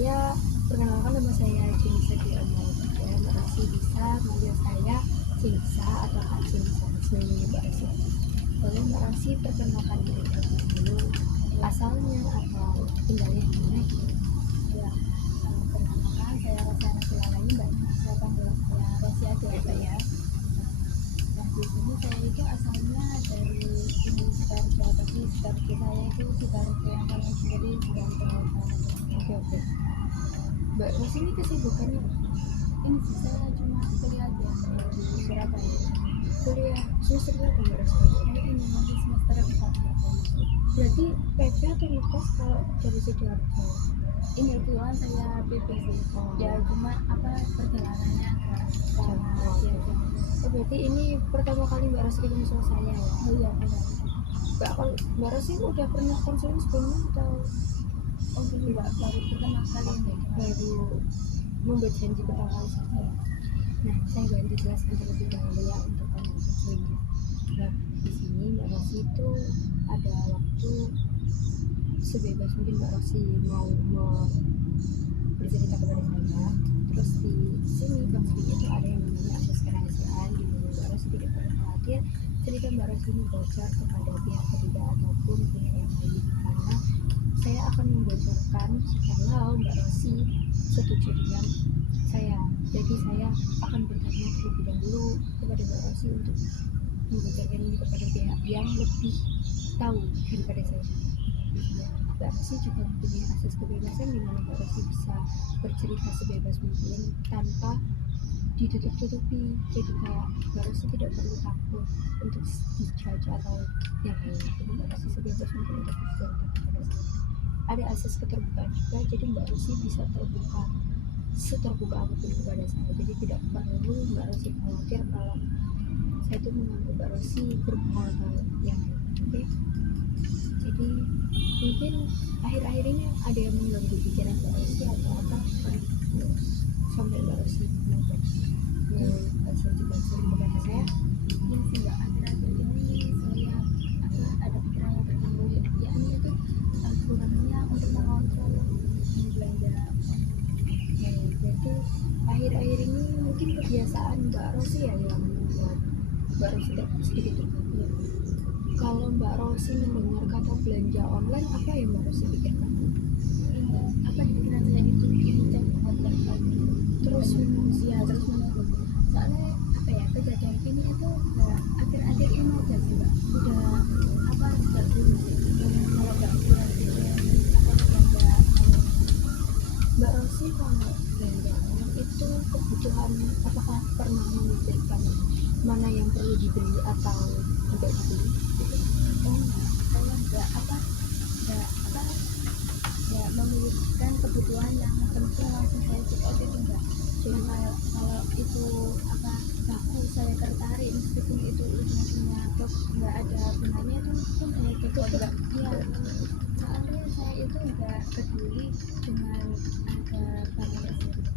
saya perkenalkan, nama saya Cinisa Diana. Ya, Mbak Rosi bisa manggil saya Cinisa atau Kak Cinisa. Sebenarnya Mbak Rosi. Boleh Mbak Rosi perkenalkan diri terlebih dulu, asalnya atau tinggalnya di mana gitu. Ya, perkenalkan saya Rosana Silalani, Mbak. Saya panggil saya Rosi aja ya, Mbak ya. Nah, di sini saya itu asalnya dari ini Sidoarjo, tapi Sidoarjo saya itu Sidoarjo yang paling sendiri Sidoarjo. Oke. Mbak Rosi ini kesibukannya apa? Ini sih saya cuma kuliah aja di Surabaya. Kuliah semester berapa Mbak Rosi? Saya ini masih semester 4. Berarti PP atau ngekos kalau dari Sidoarjo? Ini kebetulan saya PP sih. Ya cuma perjalanannya agak lama ya. Oh, berarti ini pertama kali Mbak Rosi ketemu sama saya ya? Oh iya benar. Mbak Rosi udah pernah konseling sebelumnya atau Ini Mbak baru pertama kali ini. baru membuat janji pertama kali saja? Nah, saya bantu jelaskan terlebih dahulu ya untuk konseling. Nah, di sini Mbak Rosi itu ada waktu sebebas mungkin Mbak Rosi mau bercerita kepada saya. Terus di sini konseling itu ada yang namanya akses kerahasiaan, di mana Mbak Rosi tidak perlu khawatir cerita Mbak Rosi ini bocor kepada pihak ketiga ataupun pihak yang lain, karena saya akan membocorkan kalau Mbak Rosi setuju dengan saya. Jadi saya akan bertanya terlebih dahulu kepada Mbak Rosi untuk membocorkan ini kepada pihak yang lebih tahu daripada saya. Mbak Rosi juga mempunyai akses kebebasan di mana Mbak Rosi bisa bercerita sebebas mungkin tanpa ditutup-tutupi. Jadi kayak Mbak Rosi tidak perlu takut untuk dijudge atau yang lain. Jadi Mbak Rosi sebebas mungkin untuk bercerita kepada saya. Ada akses keterbukaan juga, jadi Mbak Rosi bisa terbuka seterbuka apapun kepada saya. Jadi tidak perlu Mbak Rosi khawatir kalau saya itu menganggap Mbak Rosi berbohong atau yang lain. Oke? Jadi mungkin akhir-akhir ini ada yang mengganggu pikiran Mbak Rosi atau apa sampai Mbak Rosi mengajukan kepada saya. Ini sih Mbak, akhir-akhir ini saya ada pikiran yang terganggu, yakni itu kurangnya untuk mengontrol belanja. Berarti akhir-akhir ini mungkin kebiasaan Mbak Rosi ya yang membuat Mbak Rosi sedikit terganggu. Kalau Mbak Rosi mendengar kata belanja online, apa yang Mbak Rosi pikirkan? Di pikiran saya itu ini cek online Terus terus menunggu. Soalnya kejadian ini itu akhir-akhir ini aja sih Mbak. Sudah dulu kalau nggak kurang belanja. Mbak Rosi kalau belanja online itu kebutuhan, apakah pernah memikirkan mana yang perlu dibeli atau tidak dibeli? Saya nggak memikirkan kebutuhan yang penting langsung saya check out itu enggak. Jadi kalau itu bagus, saya tertarik, meskipun itu ujung-ujungnya nggak ada gunanya, itu pun saya check out enggak. Iya, soalnya saya itu nggak peduli dengan harga barang tersebut.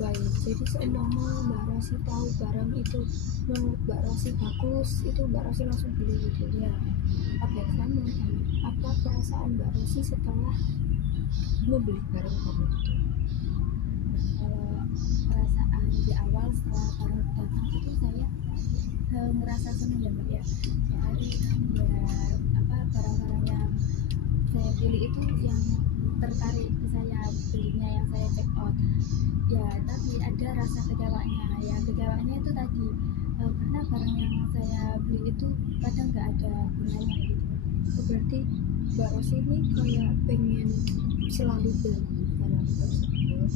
Baik, jadi seumpama Mbak Rosi tahu barang itu menurut Mbak Rosi bagus, itu Mbak Rosi langsung beli gitu ya. Oke, saya mau tanya, apa perasaan Mbak Rosi setelah membeli barang kamu itu? Kalau perasaan di awal setelah barang datang itu saya merasa senang ya Mbak ya. Soalnya barang-barang yang saya pilih itu yang tertarik ke saya, belinya yang saya check out ya, tapi ada rasa kecewanya. Ya kecewanya itu tadi karena barang yang saya beli itu kadang nggak ada gunanya gitu. Berarti Mbak Rosi ini kayak pengen selalu beli barang tersebut,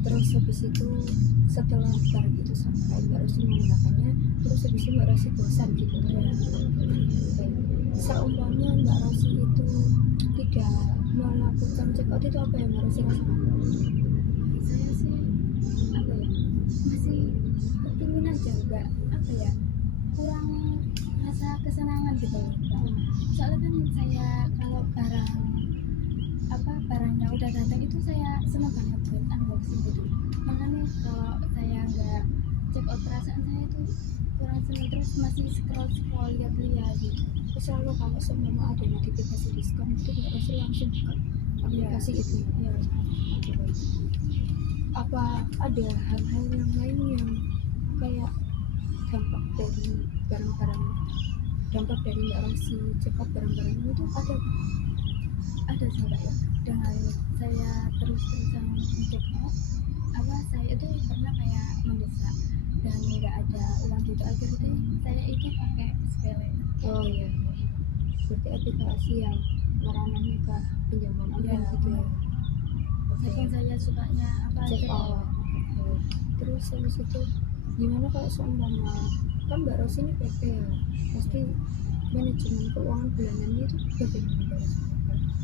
terus habis itu setelah barang itu sampai Mbak Rosi menggunakannya, terus habis itu Mbak Rosi bosan gitu ya. Seumpamanya Mbak Rosi itu tidak melakukan check out, itu apa yang Mbak Rosi rasakan? Saya sih masih kepingin aja, enggak kurang rasa kesenangan gitu loh Mbak. Soalnya kan saya kalau barangnya udah datang itu saya senang banget buat unboxing gitu. Makanya kalau saya nggak check out, perasaan saya itu kurang senang, terus masih scroll lihat gitu. Selalu kalau semua ada notifikasi diskon itu Mbak Rosi langsung buka. aplikasi itu ya. Iya. Oke, baik. Apa ada hal-hal yang lain yang kayak dampak dari barang-barang dampak dari Mbak Rosi cepat barang-barang ini tuh Ada sih Mbak ya, dengan saya terus-terusan untuk apa saya itu pernah kayak mendesak dan nggak ada uang gitu, akhirnya saya itu pakai sepele. oh iya, seperti aplikasi yang meranahnya ke pinjaman online Iya, gitu ya. meskipun saya sukanya apa Check check out. out. Terus habis itu gimana kalau seumpama kan Mbak Rosi ini PP ya, pasti manajemen keuangan bulanannya itu bagaimana Mbak Rosi?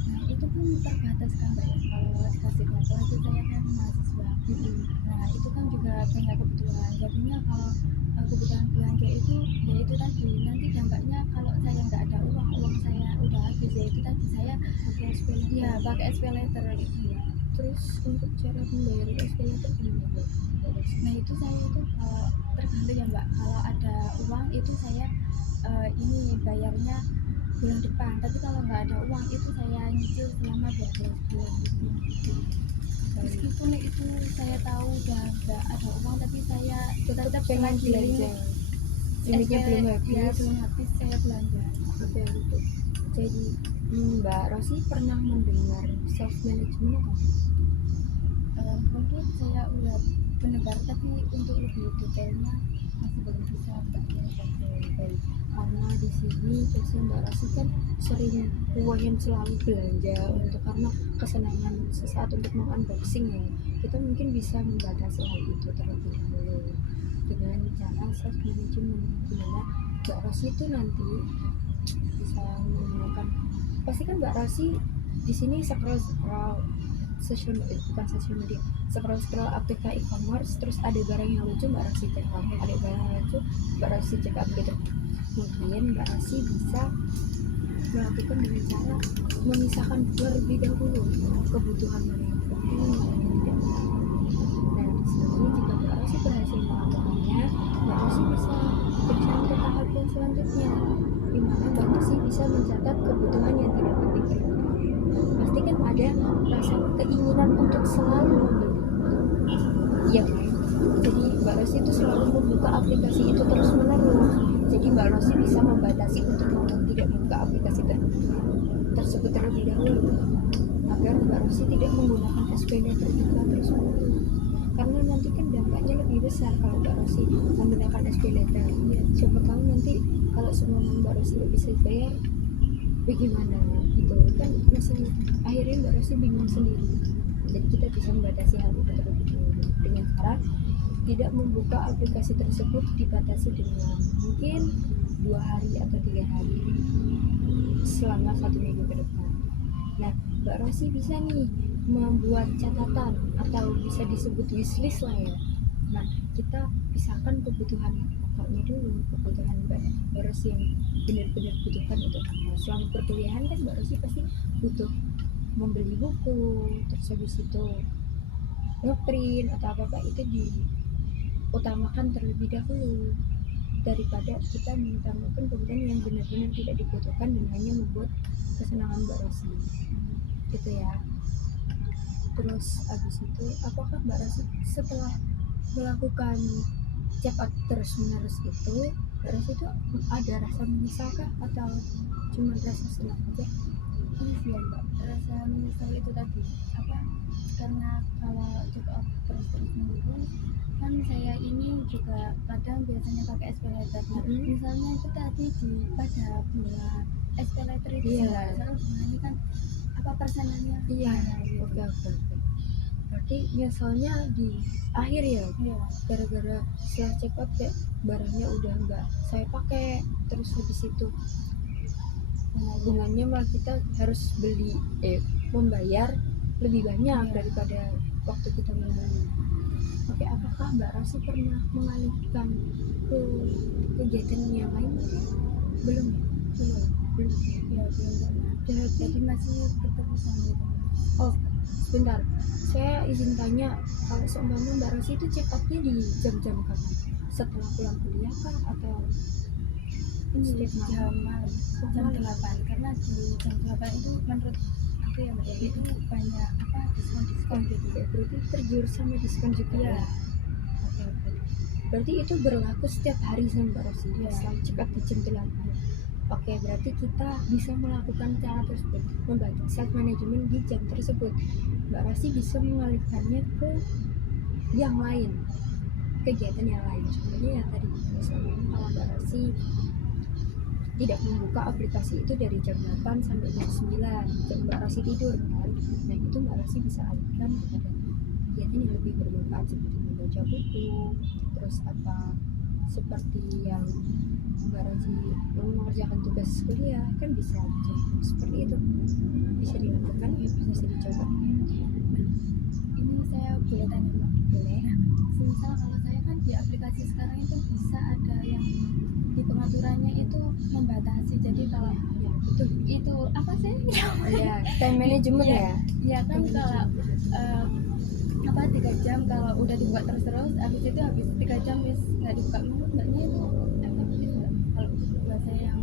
Nah itu pun terbatas kan Mbak ya, kalau dikasih data itu saya kan mahasiswa. Nah itu kan juga banyak kebutuhan, jadinya kalau kebutuhan belanja itu ya itu tadi, nanti dampaknya kalau saya nggak ada uang saya udah habis, ya itu tadi saya Pakai SPL ya pakai SP letter gitu ya. Terus untuk cara membayar SPL itu gimana Mbak Rosi? Nah itu saya itu kalau tergantung ya Mbak, kalau ada uang itu saya ini bayarnya bulan depan, tapi kalau nggak ada uang itu saya nyicil selama 12 bulan gitu. Meskipun itu saya tahu udah nggak ada uang, tapi saya tetap pengen selagi belanja, limitnya belum ya habis. belum habis saya belanja. Oke gitu. Jadi Mbak Rosi pernah mendengar self management apa? Mungkin saya udah mendengar, tapi untuk lebih detailnya masih belum bisa Mbak. Baik. Karena di sini biasanya Mbak Rosi kan sering pengen selalu belanja untuk karena kesenangan sesaat untuk mengunboxing ya. Kita mungkin bisa membatasi hal itu terlebih dahulu dengan cara self management, dimana Mbak Rosi itu nanti bisa menggunakan, pasti kan Mbak Rosi di sini scroll bukan social media, scroll aplikasi e-commerce, terus ada barang yang lucu Mbak Rosi check out, ada barang yang lucu Mbak Rosi check out gitu. Mungkin Mbak Rosi bisa melakukan dengan cara memisahkan terlebih dahulu kebutuhan mana yang penting mana yang tidak penting. Nah di sini jika Mbak Rosi berhasil melakukannya, Mbak Rosi bisa berjalan ke tahap yang selanjutnya, di mana Mbak Rosi bisa mencatat kebutuhan yang tidak penting terlebih dahulu. Pasti kan ada rasa keinginan untuk selalu membeli, iya kan? Jadi Mbak Rosi itu selalu membuka aplikasi itu terus menerus. Jadi Mbak Rosi bisa membatasi untuk tidak membuka aplikasi tersebut terlebih dahulu, agar Mbak Rosi tidak menggunakan SPL terbuka terus menerus. Karena nanti kan dampaknya lebih besar kalau Mbak Rosi menggunakan SPL. Siapa tahu nanti kalau semua Mbak Rosi tidak bisa bayar, bagaimana gitu kan, masih akhirnya Mbak Rosi bingung sendiri. Jadi kita bisa membatasi hal itu terlebih dahulu dengan cara tidak membuka aplikasi tersebut, dibatasi dengan mungkin 2 hari atau 3 hari selama 1 minggu ke depan. Nah Mbak Rosi bisa nih membuat catatan atau bisa disebut wishlist lah ya. Nah kita pisahkan kebutuhan pokoknya dulu, kebutuhan Mbak Rosi yang benar-benar butuhkan itu apa. Selama perkuliahan kan Mbak Rosi pasti butuh membeli buku, terus habis itu ngeprint atau apa itu diutamakan terlebih dahulu daripada kita mengutamakan kebutuhan yang benar-benar tidak dibutuhkan dan hanya membuat kesenangan Mbak Rosi gitu ya. Terus habis itu apakah Mbak Rosi setelah melakukan check out terus menerus itu Mbak Rosi itu ada rasa menyesal kah atau cuma rasa senang aja? Ini sih ya Mbak, rasa menyesal itu tadi apa, karena kalau check out terus menerus kan saya ini juga kadang biasanya pakai SP letter. Nah, misalnya itu tadi pada bunga SP letter itu soalnya bunganya kan apa persenannya. Oke. Berarti nyesalnya di akhir ya, gara-gara setelah check out kayak barangnya udah enggak saya pakai, terus habis itu bunganya malah kita harus membayar lebih banyak daripada waktu kita membeli. Oke, apakah Mbak Rosi pernah mengalihkan ke kegiatan yang lain? Belum ya? Belum pernah. Jadi masih tetap bisa gitu. Oh sebentar, saya izin tanya, kalau seumpama Mbak Rosi itu check outnya di jam-jam kapan? Setelah pulang kuliah kah atau ini jam malam, jam 8, karena di jam 8 itu menurut aku ya Mbak ya, itu banyak apa diskon gitu. Oke, berarti tergiur sama diskon juga Iya. ya. Oke. Berarti itu berlaku setiap hari sama Mbak Rosi, Iya. selalu cepat di jam 8. Oke, berarti kita bisa melakukan cara tersebut, membaca self management di jam tersebut. Mbak Rosi bisa mengalihkannya ke yang lain, kegiatan yang lain. Contohnya ya tadi, misalnya kalau Mbak Rosi tidak membuka aplikasi itu dari jam 8 sampai jam 9, jam Mbak Rosi tidur kan. Nah, itu Mbak Rosi bisa alihkan kepada kegiatan yang lebih bermanfaat seperti membaca buku, terus apa seperti yang Mbak Rosi mengerjakan tugas kuliah kan bisa seperti itu, bisa dilakukan, bisa dicoba. Ini saya boleh tanya Mbak? Boleh. Misal kalau saya kan di aplikasi sekarang itu bisa ada yang di pengaturannya itu membatasi, jadi kalau Ya, itu apa sih? ya time management ya. Ya kan kalau apa 3 jam kalau udah dibuka terus habis itu habis 3 jam wis nggak dibuka, menurut Mbaknya itu efektif nggak kalau buat saya yang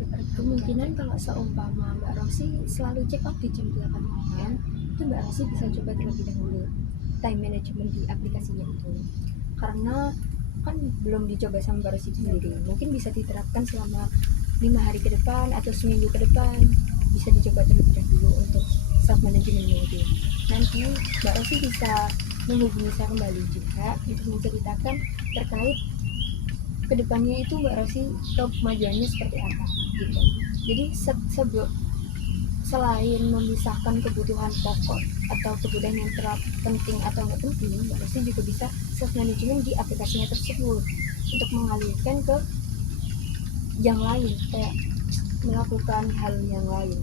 bekerja? Kemungkinan kalau seumpama Mbak Rosi selalu check out di jam 8 malam, itu Mbak Rosi bisa coba terlebih dahulu time management di aplikasinya itu, karena kan belum dicoba sama Mbak Rosi sendiri. Mungkin bisa diterapkan selama 5 hari ke depan atau seminggu ke depan, bisa dicoba terlebih dahulu untuk self managementnya itu. Nanti Mbak Rosi bisa menghubungi saya kembali juga untuk menceritakan terkait kedepannya itu Mbak Rosi kemajuannya seperti apa gitu. Jadi selain memisahkan kebutuhan pokok atau kebutuhan yang terlalu penting atau nggak penting, Mbak Rosi juga bisa self management di aplikasinya tersebut untuk mengalihkan ke yang lain, kayak melakukan hal yang lain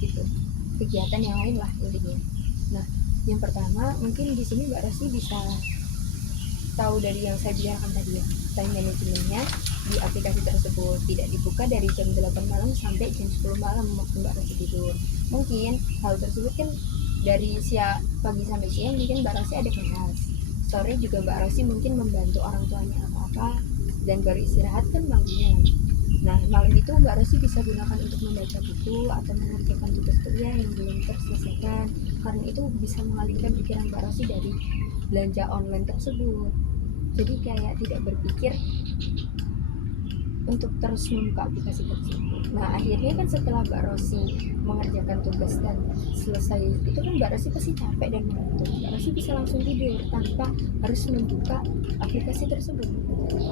gitu, kegiatan yang lain lah intinya. Nah, yang pertama mungkin di sini Mbak Rosi bisa tahu dari yang saya bicarakan tadi ya, time managementnya di aplikasi tersebut tidak dibuka dari jam 8 malam sampai jam 10 malam waktu Mbak Rosi tidur. Mungkin hal tersebut kan dari siang pagi sampai siang mungkin Mbak Rosi ada kelas, sore juga Mbak Rosi mungkin membantu orang tuanya apa-apa, dan baru istirahat kan malamnya. Nah, malam itu Mbak Rosi bisa gunakan untuk membaca buku atau mengerjakan tugas kuliah yang belum terselesaikan, karena itu bisa mengalihkan pikiran Mbak Rosi dari belanja online tersebut. Jadi kayak tidak berpikir untuk terus membuka aplikasi tersebut. Nah, akhirnya kan setelah Mbak Rosi mengerjakan tugas dan selesai itu kan Mbak Rosi pasti capek dan mengantuk. Mbak Rosi bisa langsung tidur tanpa harus membuka aplikasi tersebut.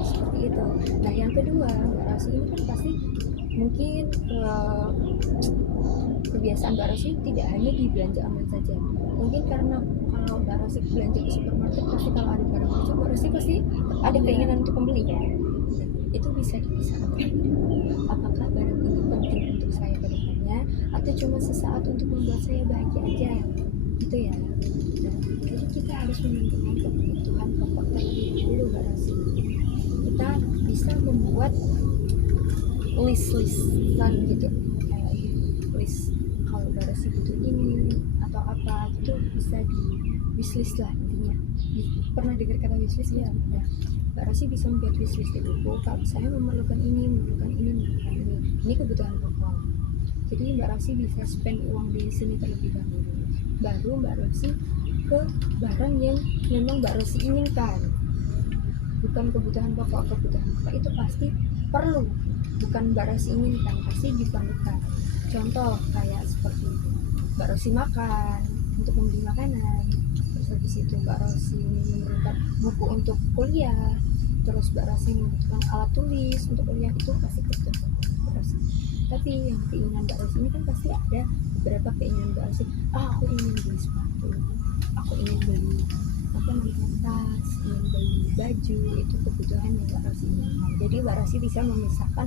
Seperti itu. Nah, yang kedua, Mbak Rosi ini kan pasti mungkin kebiasaan Mbak Rosi tidak hanya di belanja online saja. Mungkin karena kalau Mbak Rosi belanja ke supermarket, pasti kalau ada barang lucu Mbak Rosi pasti ada keinginan untuk membeli kan. Itu bisa dipisahkan. Apakah barang ini penting untuk saya ke depannya atau cuma sesaat untuk membuat saya bahagia aja, gitu ya. Nah, jadi kita harus menentukan kebutuhan pokok terlebih dahulu Mbak Rosi. Kita bisa membuat list-listan gitu, kayak list kalau Mbak Rosi butuh ini atau apa gitu, bisa di wishlist lah intinya. Pernah dengar kata wishlist ya? Mbak Rosi bisa membuat wishlist di buku, kalau saya memerlukan ini, memerlukan ini, memerlukan ini kebutuhan pokok. Jadi Mbak Rosi bisa spend uang di sini terlebih dahulu, baru Mbak Rosi ke barang yang memang Mbak Rosi inginkan, bukan kebutuhan pokok. Kebutuhan pokok itu pasti perlu, bukan Mbak Rosi inginkan, pasti diperlukan. Contoh kayak seperti Mbak Rosi makan, untuk membeli makanan, terus habis itu Mbak Rosi memerlukan buku untuk kuliah, terus Mbak Rosi membutuhkan alat tulis untuk kuliah, itu pasti kebutuhan Mbak Rosi. Tapi yang keinginan Mbak Rosi ini kan pasti ada beberapa keinginan Mbak Rosi. Aku ingin beli sepatu, aku ingin beli tas, ingin beli baju, itu kebutuhan yang Mbak Rosi inginkan. Jadi Mbak Rosi bisa memisahkan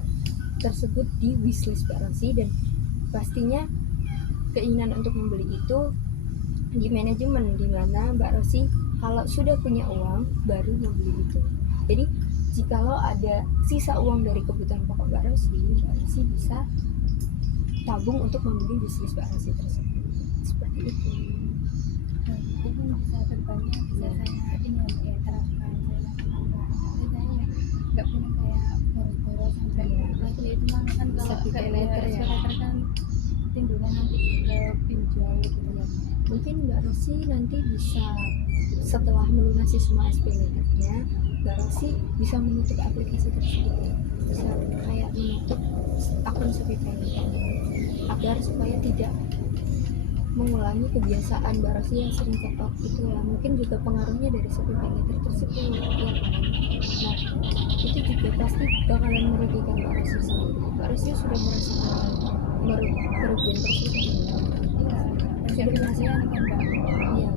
tersebut di wishlist Mbak Rosi, dan pastinya keinginan untuk membeli itu di manajemen, di mana Mbak Rosi kalau sudah punya uang baru membeli itu. Jadi jikalau ada sisa uang dari kebutuhan pokok Mbak Rosi bisa tabung untuk membeli wishlist Mbak Rosi tersebut. Seperti itu. Dan itu bisa terbanyak, bisa saya ini ya terapkan, saya lakukan. Tapi saya nggak punya kayak boros-boros sampai asli itu mah kan kalau Bisa kayak letter ya. kan timbulnya nanti ke pinjol gitu. mungkin Mbak Rosi nanti bisa setelah melunasi semua SP letternya, Mbak Rosi bisa menutup aplikasi tersebut ya, bisa kayak menutup akun Spotify letternya agar supaya tidak mengulangi kebiasaan Mbak Rosi yang sering check out gitu ya. Mungkin juga pengaruhnya dari Spotify letter tersebut ya kan. Nah itu juga pasti bakalan merugikan Mbak Rosi sendiri. Mbak Rosi sudah merasakan kerugian tersebut ya. Iya, Sudah kasihan kan Mbak. Iya.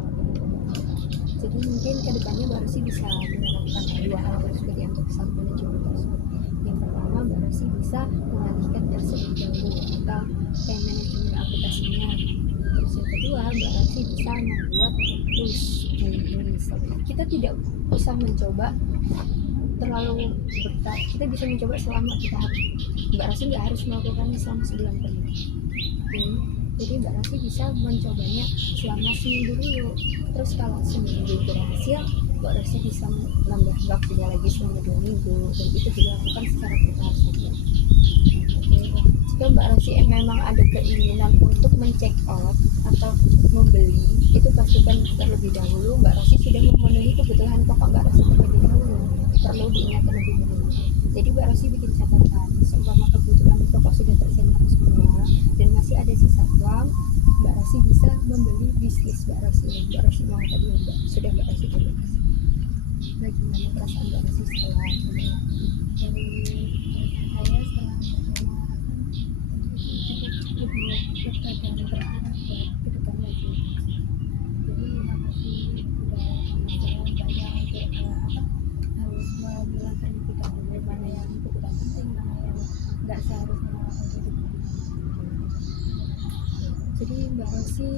Jadi mungkin kedepannya Mbak Rosi bisa menerapkan dua hal tersebut ya untuk self management tersebut. Yang pertama Mbak Rosi bisa mematikan terlebih dahulu atau time management aplikasinya. Terus yang kedua Mbak Rosi bisa membuat rules di ini. Kita tidak usah mencoba terlalu bertahap, kita bisa mencoba selama bertahap. Mbak Rosi nggak harus melakukannya selama sebulan penuh. Jadi Mbak Rosi bisa mencobanya selama seminggu dulu. Terus kalau seminggu berhasil, Mbak Rosi bisa menambah waktunya lagi selama 2 minggu, dan itu dilakukan secara bertahap saja. Jika Mbak Rosi memang ada keinginan untuk men-check out atau membeli, itu pastikan terlebih dahulu Mbak Rosi sudah memenuhi kebutuhan pokok Mbak Rosi terlebih dahulu. Perlu diingat terlebih dahulu. Jadi Mbak Rosi bikin catatan, seumpama kebutuhan pokok sudah tersentuh semua dan masih ada sisa uang, Mbak Rosi bisa membeli wishlist Mbak Rosi. Mbak Rosi mau tadi sudah Mbak Rosi beli. Bagaimana perasaan Mbak Rosi setelah Dari saya setelah lebih terkadang berarah buat kedepannya sih. Jadi terima kasih udah ngasih banyak untuk harus memilah terlebih dahulu mana yang kebutuhan penting, mana yang nggak seharusnya untuk. Jadi Mbak Rosi,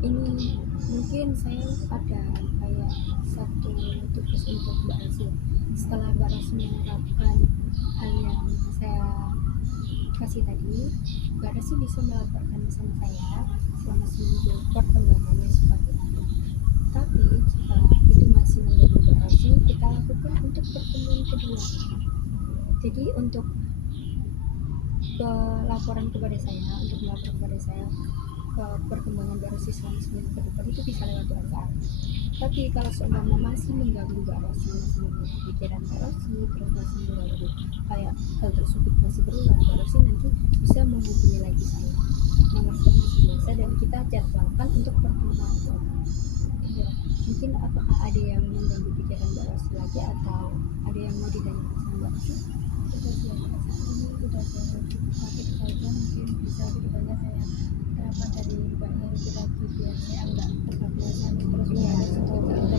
ini mungkin saya ada kayak satu tugas untuk Mbak Rosi. Setelah Mbak Rosi menerapkan hal yang saya kasih tadi, Mbak Rosi bisa melaporkan sama saya selama seminggu perkembangannya seperti apa. Tapi jika itu masih mengganggu Mbak Rosi, kita lakukan untuk pertemuan kedua. Jadi untuk laporan kepada saya, untuk melapor kepada saya ke perkembangan Mbak Rosi selama seminggu ke depan itu bisa lewat WhatsApp. Tapi kalau seumpama masih mengganggu Mbak Rosi, masih mengganggu pikiran Mbak Rosi, terus masih mengganggu kayak hal tersebut masih berulang, Mbak Rosi nanti bisa menghubungi lagi saya. Nomor saya masih biasa dan kita jadwalkan untuk pertemuan. Ya, mungkin apakah ada yang mengganggu pikiran Mbak Rosi lagi atau ada yang mau ditanyakan sama Mbak Rosi? Ini udah saya pakai saja, mungkin bisa kedepannya saya terapkan dari mbaknya itu lagi biar saya nggak kebablasan terus harus mencoba.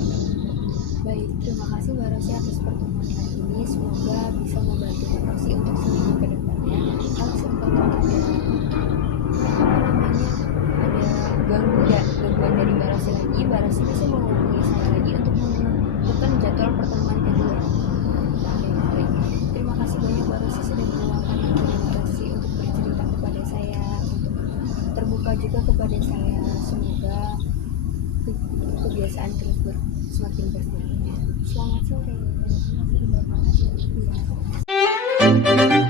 Baik, terima kasih Mbak Rosi atas pertemuan hari ini. Semoga bisa membantu Mbak Rosi untuk seminggu ke depannya. Kalau seumpama ada gangguan dari Mbak Rosi lagi, Mbak Rosi bisa menghubungi saya lagi untuk menentukan jadwal pertemuan kedua. Baik. Terima kasih banyak Mbak Rosi sudah meluangkan waktu Mbak Rosi untuk bercerita kepada saya, untuk terbuka juga kepada saya. Semoga kebiasaan terus semakin bertambah. Selamat sore. Terima kasih.